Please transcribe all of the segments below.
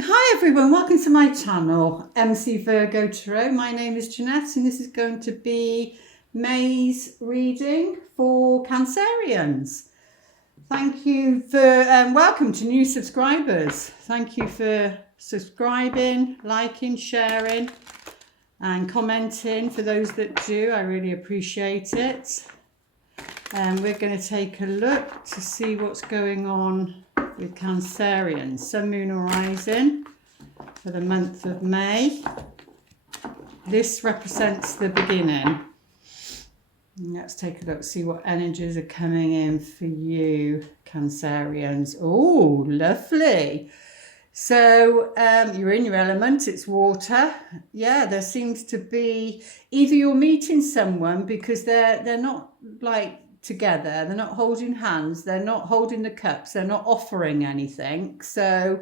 Hi everyone, welcome to my channel, MC Virgo Tarot. My name is Jeanette and this is going to be May's reading for Cancerians. Thank you for, welcome to new subscribers. Thank you for subscribing, liking, sharing and commenting. For those that do, I really appreciate it. And we're going to take a look to see what's going on with Cancerians, Sun, Moon or Rising for the month of May. This represents the beginning. Let's take a look, see what energies are coming in for you, Cancerians. Oh, lovely. So you're in your element, it's water. Yeah, there seems to be, either you're meeting someone because they're not like together, they're not holding hands, they're not holding the cups, they're not offering anything. So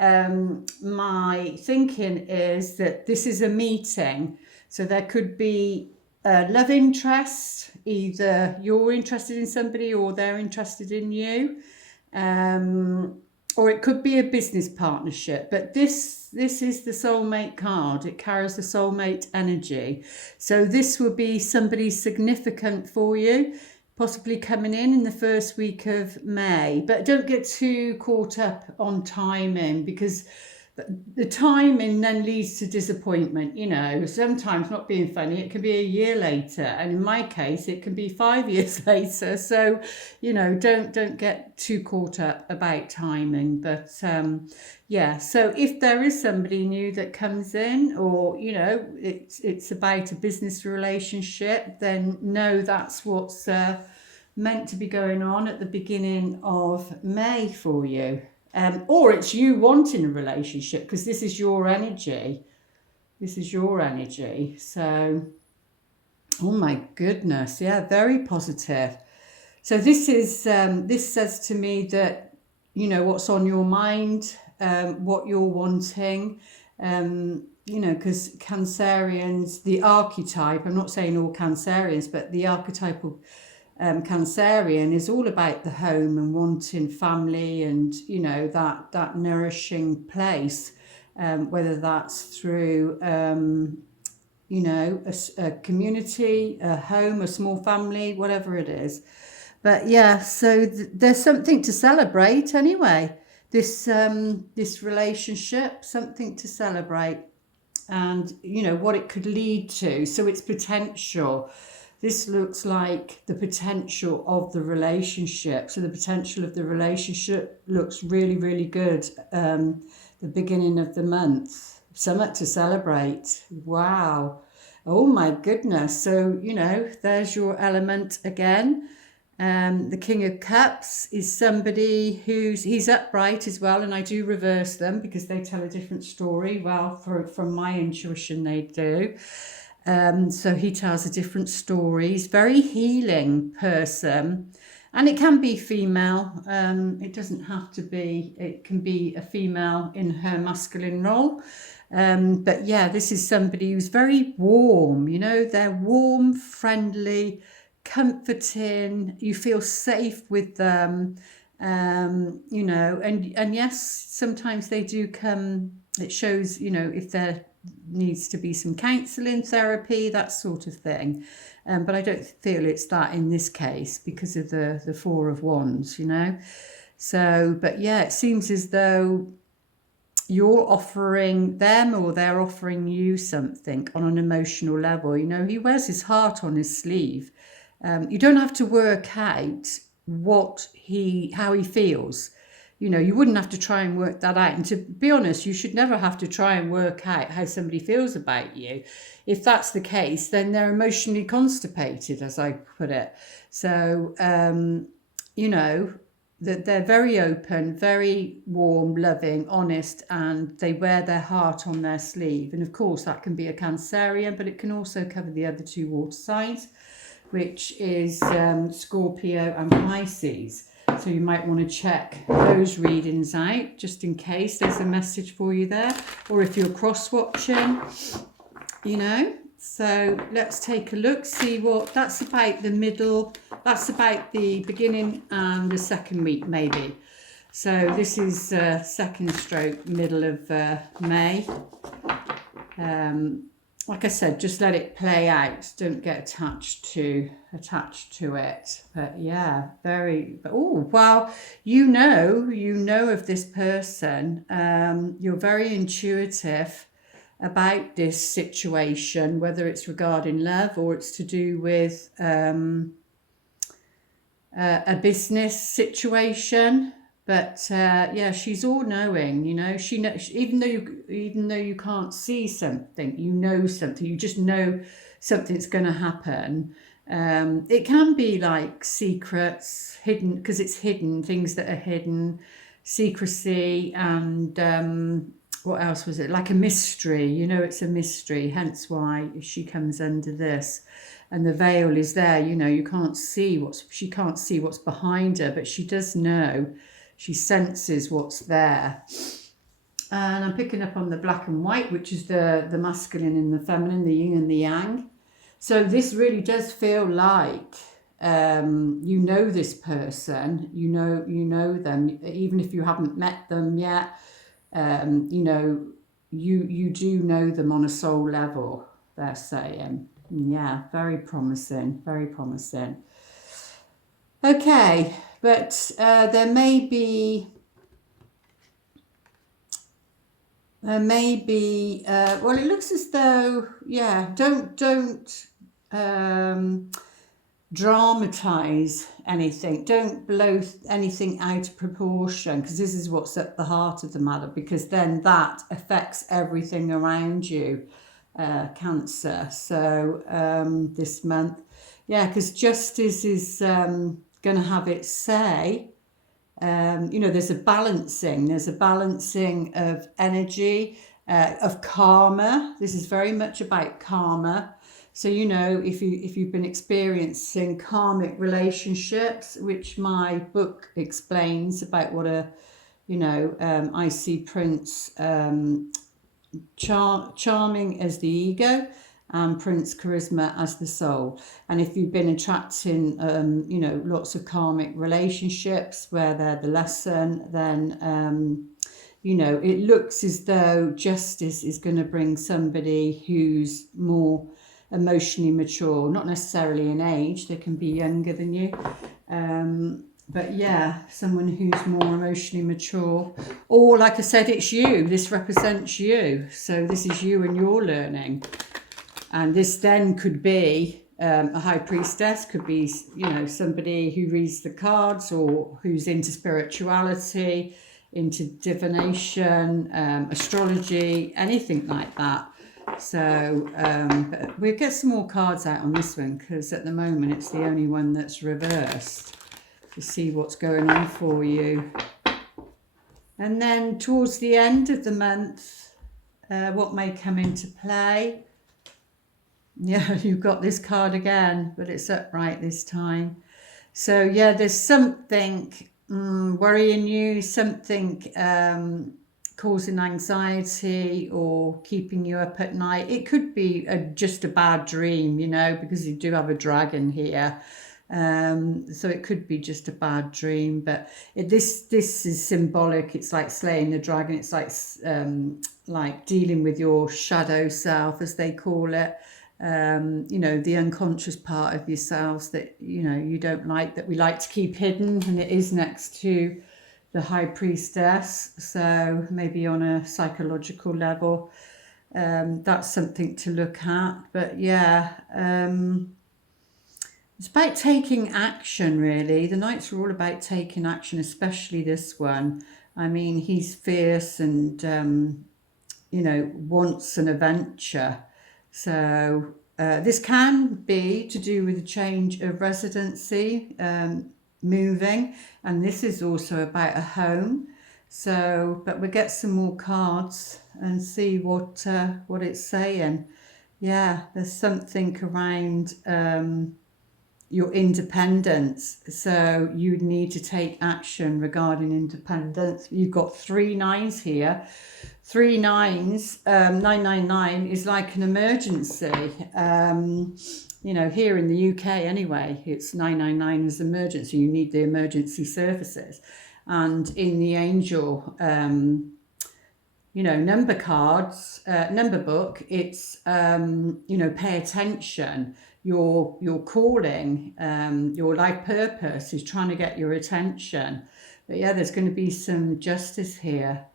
my thinking is that this is a meeting. So there could be a love interest, either you're interested in somebody or they're interested in you. Or it could be a business partnership, but this is the soulmate card. It carries the soulmate energy. So this will be somebody significant for you, possibly coming in the first week of May. But don't get too caught up on timing, because the timing then leads to disappointment. You know, sometimes, not being funny, it can be a year later, and in my case it can be 5 years later. So you know, don't get too caught up about timing. But yeah, so if there is somebody new that comes in, or you know, it's about a business relationship, then know that's what's meant to be going on at the beginning of May for you. Or it's you wanting a relationship, because this is your energy. This is your energy. So, oh my goodness, yeah, very positive. So this is this says to me that you know what's on your mind, what you're wanting. You know, because Cancerians, the archetype, I'm not saying all Cancerians, but the archetypal Cancerian is all about the home and wanting family, and you know that nourishing place, whether that's through you know a community, a home, a small family, whatever it is. But yeah, so there's something to celebrate anyway. This relationship, something to celebrate, and you know what it could lead to. So it's potential. This looks like the potential of the relationship. So the potential of the relationship looks really, really good. The beginning of the month, something to celebrate. Wow. Oh my goodness. So, you know, there's your element again. The King of Cups is somebody he's upright as well, and I do reverse them because they tell a different story. Well, from my intuition, they do. So he tells a different story. He's a very healing person, and it can be female. It doesn't have to be. It can be a female in her masculine role. But yeah, this is somebody who's very warm. You know, they're warm, friendly, comforting. You feel safe with them. You know, and yes, sometimes they do come. It shows, you know, if there needs to be some counselling, therapy, that sort of thing. But I don't feel it's that in this case because of the Four of Wands, you know. So, but yeah, it seems as though you're offering them or they're offering you something on an emotional level. You know, he wears his heart on his sleeve. You don't have to work out how he feels. You know, you wouldn't have to try and work that out. And to be honest, you should never have to try and work out how somebody feels about you. If that's the case, then they're emotionally constipated, as I put it. So, you know, that they're very open, very warm, loving, honest, and they wear their heart on their sleeve. And of course, that can be a Cancerian, but it can also cover the other two water signs, which is Scorpio and Pisces. So you might want to check those readings out just in case there's a message for you there, or if you're cross-watching, you know. So let's take a look, see what that's about. The middle, that's about the beginning and the second week maybe. So this is second stroke, middle of May. Like I said, just let it play out. Don't get attached to it. But yeah, oh well, you know of this person. You're very intuitive about this situation, whether it's regarding love or it's to do with a business situation. But yeah, she's all knowing, you know. She knows, even though you can't see something, you know something. You just know something's going to happen. It can be like secrets, hidden, because it's hidden, things that are hidden, secrecy, and what else was it? Like a mystery, you know, it's a mystery, hence why she comes under this. And the veil is there, you know, she can't see what's behind her, but she does know, she senses what's there. And I'm picking up on the black and white, which is the masculine and the feminine, the yin and the yang. So this really does feel like you know this person, you know them, even if you haven't met them yet. You know, you do know them on a soul level, they're saying. Yeah, very promising, very promising. Okay, but there may be well, it looks as though, yeah, don't dramatize anything, don't blow anything out of proportion, because this is what's at the heart of the matter, because then that affects everything around you, Cancer. So this month, yeah, because justice is going to have its say. You know, there's a balancing of energy, of karma. This is very much about karma. So, you know, if you've been experiencing karmic relationships, which my book explains about what I see Prince charming as the ego, and Prince Charisma as the soul. And if you've been attracting, lots of karmic relationships where they're the lesson, then, it looks as though justice is going to bring somebody who's more emotionally mature, not necessarily in age, they can be younger than you. But yeah, someone who's more emotionally mature. Or like I said, it's you. This represents you. So this is you and your learning. And this then could be a high priestess, could be, somebody who reads the cards or who's into spirituality, into divination, astrology, anything like that. So we'll get some more cards out on this one, because at the moment it's the only one that's reversed, to see what's going on for you. And then towards the end of the month, what may come into play. Yeah, you've got this card again, but it's upright this time. So yeah, there's something worrying you, something causing anxiety or keeping you up at night. It could be just a bad dream, because you do have a dragon here. So it could be just a bad dream, but this is symbolic. It's like slaying the dragon. It's like dealing with your shadow self, as they call it. The unconscious part of yourselves that you don't like, that we like to keep hidden, and it is next to the high priestess. So maybe on a psychological level, that's something to look at. But yeah, it's about taking action, really. The Knights are all about taking action, especially this one. I mean, he's fierce and wants an adventure. So this can be to do with a change of residency, moving, and this is also about a home. So, but we'll get some more cards and see what it's saying. Yeah, there's something around your independence. So you need to take action regarding independence. You've got 3 9s here. 3 9s, 999 is like an emergency. Here in the UK anyway, it's 999 is emergency. You need the emergency services. And in the angel, number cards, number book, it's, pay attention. Your calling, your life purpose is trying to get your attention. But yeah, there's going to be some justice here.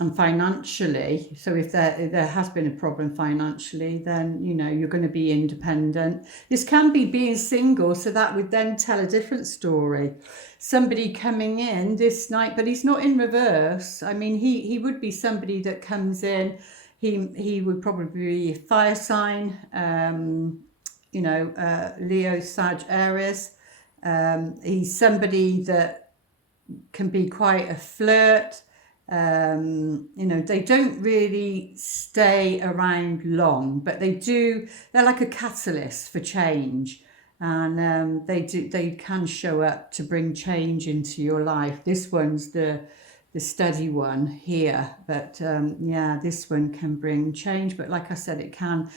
And financially, so if there has been a problem financially, then you're going to be independent. This can be being single, so that would then tell a different story. Somebody coming in this night, but he's not in reverse. I mean, he would be somebody that comes in. He would probably be a fire sign, Leo, Sag, Aries. He's somebody that can be quite a flirt. They don't really stay around long, but they're like a catalyst for change, and they can show up to bring change into your life. This one's the steady one here, but this one can bring change. But like I said, it can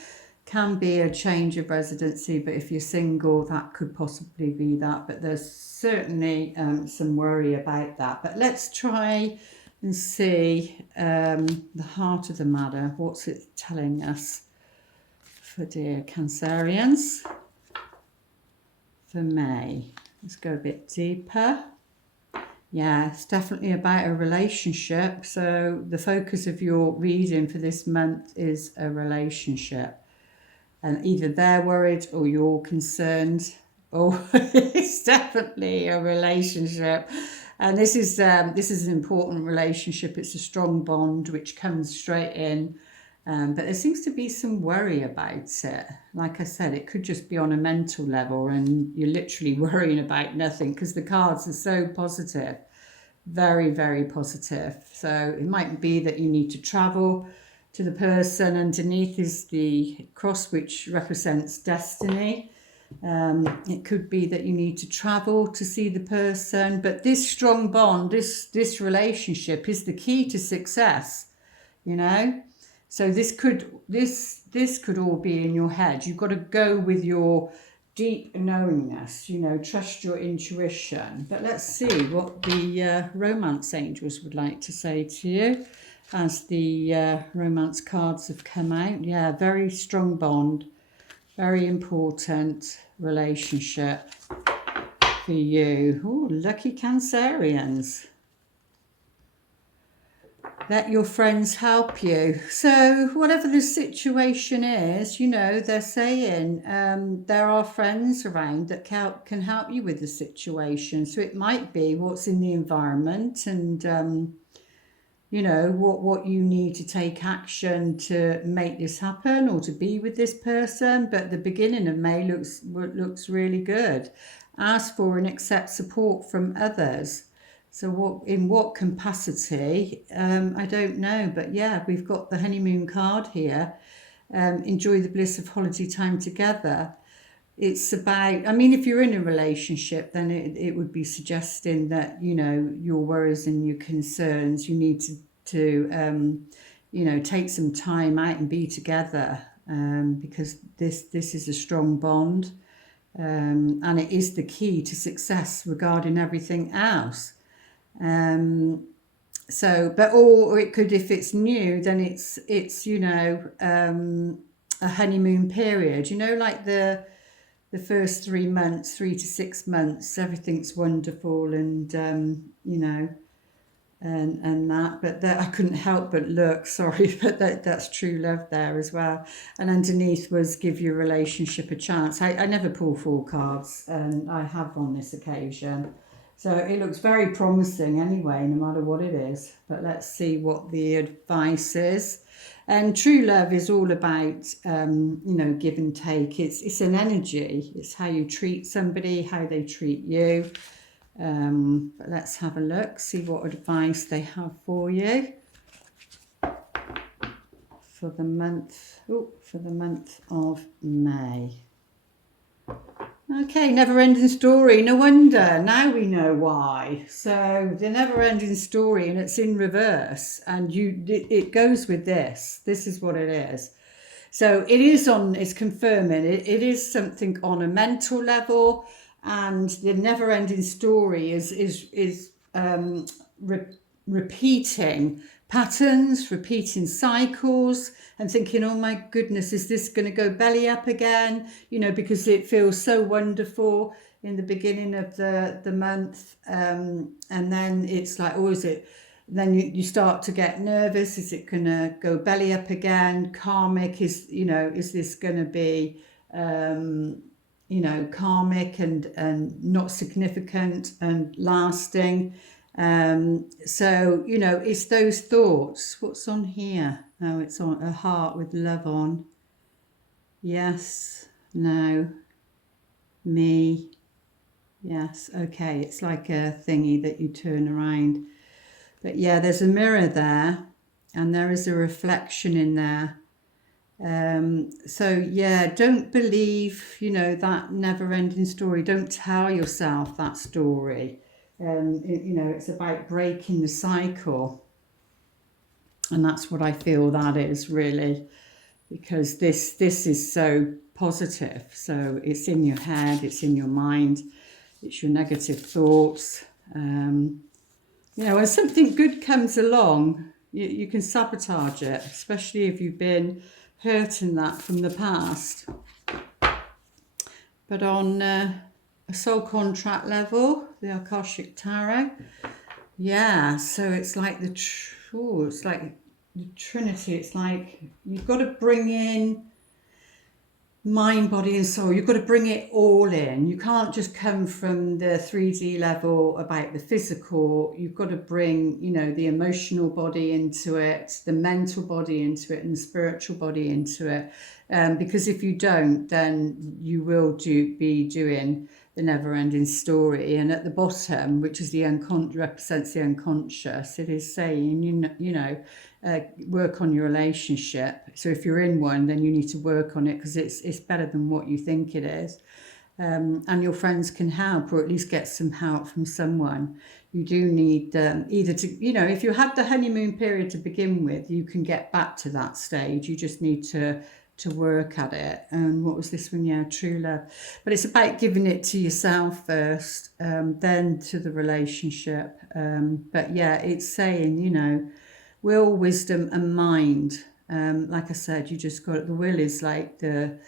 be a change of residency, but if you're single, that could possibly be that. But there's certainly some worry about that. But let's try and see the heart of the matter. What's it telling us for dear Cancerians for May? Let's go a bit deeper. Yeah, it's definitely about a relationship. So the focus of your reading for this month is a relationship. And either they're worried or you're concerned, or it's definitely a relationship. And this is an important relationship. It's a strong bond which comes straight in. But there seems to be some worry about it. Like I said, it could just be on a mental level and you're literally worrying about nothing because the cards are so positive. Very, very positive. So it might be that you need to travel to the person. Underneath is the cross, which represents destiny. It could be that you need to travel to see the person, but this strong bond, this relationship is the key to success, so this could all be in your head. You've got to go with your deep knowingness, trust your intuition. But let's see what the romance angels would like to say to you as the romance cards have come out. Yeah, very strong bond. Very important relationship for you. Oh, lucky Cancerians. Let your friends help you. So whatever the situation is, they're saying there are friends around that can help you with the situation. So it might be what's in the environment and what you need to take action to make this happen or to be with this person. But the beginning of May looks really good. Ask for and accept support from others. So in what capacity? I don't know. But yeah, we've got the honeymoon card here. Enjoy the bliss of holiday time together. It's about, if you're in a relationship, then it would be suggesting that, your worries and your concerns, you need to take some time out and be together, because this is a strong bond, and it is the key to success regarding everything else. Or it could, if it's new, then it's a honeymoon period, like the first 3 months, 3 to 6 months, everything's wonderful and, and that, but I couldn't help but look, sorry, but that's true love there as well. And underneath was give your relationship a chance. I never pull 4 cards, and I have on this occasion. So it looks very promising anyway, no matter what it is. But let's see what the advice is. And true love is all about, give and take. It's an energy. It's how you treat somebody, how they treat you. But let's have a look, see what advice they have for you for the month of May. Okay, never-ending story. No wonder. Now we know why. So the never-ending story, and it's in reverse, and it goes with this. This is what it is. So it's confirming. It is something on a mental level. and the never-ending story is repeating patterns, repeating cycles, and thinking, oh my goodness, is this going to go belly up again? You know, because it feels so wonderful in the beginning of the month, and then it's like, oh, is it? Then you start to get nervous. Is it going to go belly up again? Karmic is, you know, is this going to be, you know, karmic and not significant and lasting? So, you know, it's those thoughts. What's on here? Oh, it's on a heart with love on. Yes, no, me. Yes, okay. It's like a thingy that you turn around. But yeah, there's a mirror there and there is a reflection in there. So yeah, don't believe, you know, that never-ending story. Don't tell yourself that story. You know, it's about breaking the cycle, and that's what I feel that is really, because this is so positive. So it's in your head, it's in your mind, it's your negative thoughts. You know, when something good comes along, you can sabotage it, especially if you've been hurting that from the past. But on a soul contract level, the Akashic Tarot, yeah, so it's like it's like the Trinity. It's like you've got to bring in mind, body and soul. You've got to bring it all in. You can't just come from the 3D level about the physical. You've got to bring, you know, the emotional body into it, the mental body into it, and the spiritual body into it. Because if you don't, then you will be doing the never-ending story. And at the bottom, which is the represents the unconscious, it is saying, you know, work on your relationship. So if you're in one, then you need to work on it, because it's better than what you think it is. And your friends can help, or at least get some help from someone. You do need either to, you know, if you had the honeymoon period to begin with, you can get back to that stage. You just need to work at it. And what was this one? Yeah, true love. But it's about giving it to yourself first, then to the relationship. But yeah, it's saying, you know, will, wisdom and mind. Like I said, you just got, the will is like you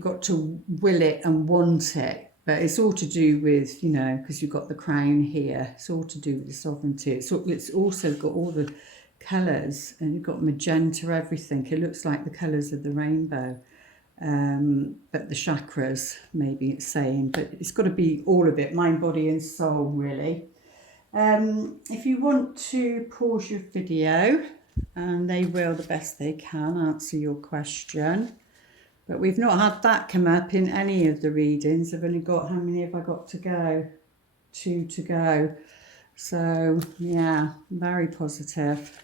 got to will it and want it. But it's all to do with, you know, because you've got the crown here. It's all to do with the sovereignty. It's also got all the colours, and you've got magenta, everything. It looks like the colours of the rainbow. But the chakras, maybe it's saying. But it's got to be all of it, mind, body and soul, really. If you want to pause your video, and they will the best they can answer your question. But we've not had that come up in any of the readings. I've only got, how many have I got to go? 2 to go. So, yeah, very positive.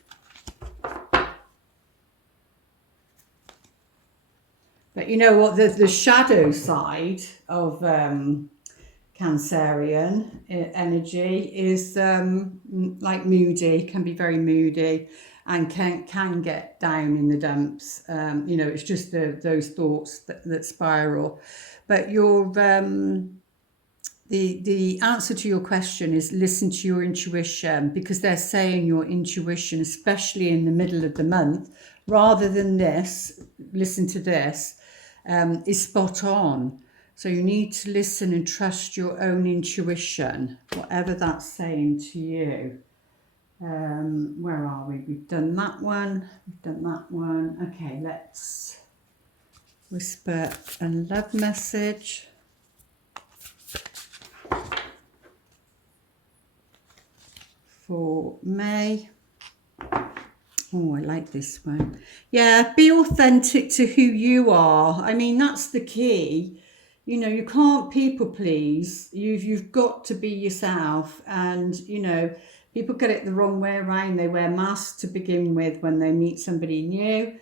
But you know what, the shadow side of Cancerian energy is like moody, can be very moody, and can get down in the dumps. You know, it's just those thoughts that spiral. But the answer to your question is listen to your intuition, because they're saying your intuition, especially in the middle of the month, rather than this, listen to this, is spot on. So you need to listen and trust your own intuition, whatever that's saying to you. Where are we? We've done that one. We've done that one. Okay, let's whisper a love message. For May. Oh, I like this one. Yeah, be authentic to who you are. I mean, that's the key. You know, you can't people please. You've got to be yourself. And, you know, people get it the wrong way around. They wear masks to begin with when they meet somebody new.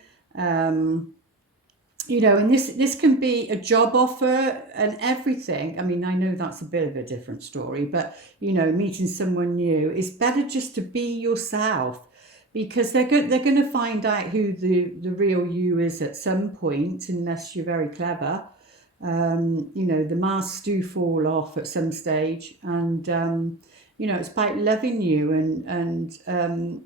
You know, and this can be a job offer and everything. I mean, I know that's a bit of a different story, but, you know, meeting someone new, it's better just to be yourself, because they're going to find out who the real you is at some point, unless you're very clever. You know, the masks do fall off at some stage, and you know, it's about loving you and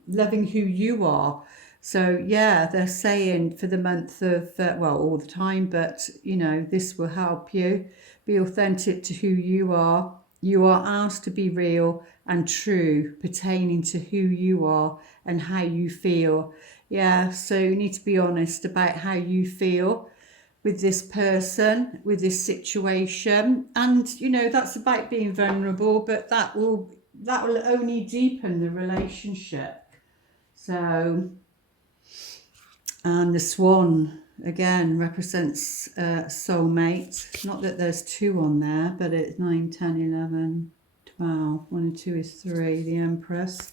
loving who you are. So yeah, they're saying for the month of well, all the time, but you know, this will help you be authentic to who you are. You are asked to be real and true, pertaining to who you are and how you feel. Yeah, so you need to be honest about how you feel with this person, with this situation. And you know, that's about being vulnerable, but that will only deepen the relationship. So, and the swan again represents soulmate. Not that there's two on there, but it's 9, 10, 11, 12. 1 and 2 is 3. The Empress.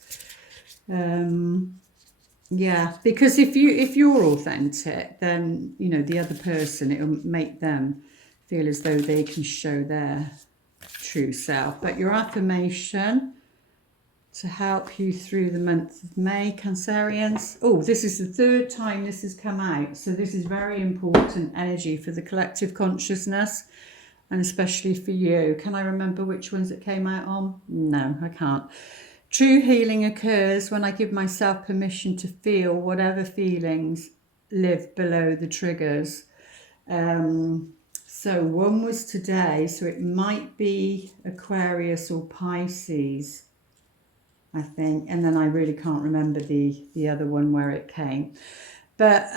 Yeah, because if you're authentic, then you know the other person, it'll make them feel as though they can show their true self. But your affirmation to help you through the month of May, Cancerians. Oh, this is the third time this has come out, so this is very important energy for the collective consciousness, and especially for you. Can I remember which ones it came out on? No, I can't. True healing occurs when I give myself permission to feel whatever feelings live below the triggers. So one was today, so it might be Aquarius or Pisces, I think. And then I really can't remember the other one where it came. But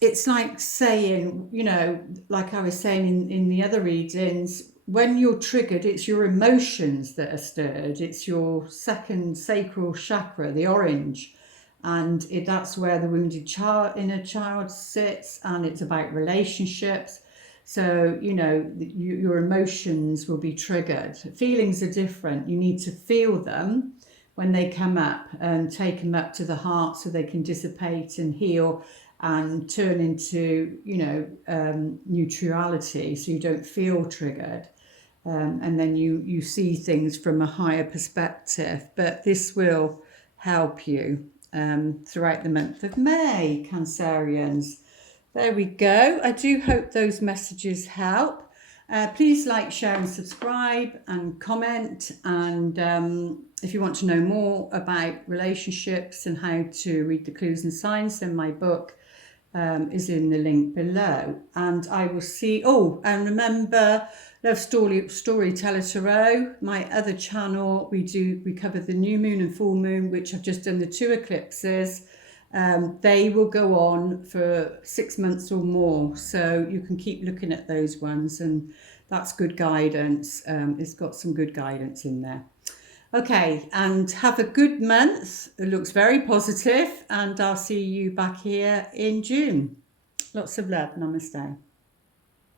it's like saying, you know, like I was saying in the other readings, when you're triggered, it's your emotions that are stirred. It's your second sacral chakra, the orange. And that's where the wounded child, inner child sits, and it's about relationships. So, you know, your emotions will be triggered. Feelings are different. You need to feel them when they come up and take them up to the heart so they can dissipate and heal and turn into, you know, neutrality, so you don't feel triggered. And then you see things from a higher perspective. But this will help you throughout the month of May, Cancerians. There we go. I do hope those messages help. Please like, share and subscribe and comment. And if you want to know more about relationships and how to read the clues and signs, then my book is in the link below. And I will see, oh, and remember, Love Storyteller Tarot, my other channel, we cover the new moon and full moon, which I've just done the 2 eclipses. They will go on for 6 months or more, so you can keep looking at those ones, and that's good guidance. It's got some good guidance in there. Okay, and have a good month. It looks very positive, and I'll see you back here in June. Lots of love. Namaste.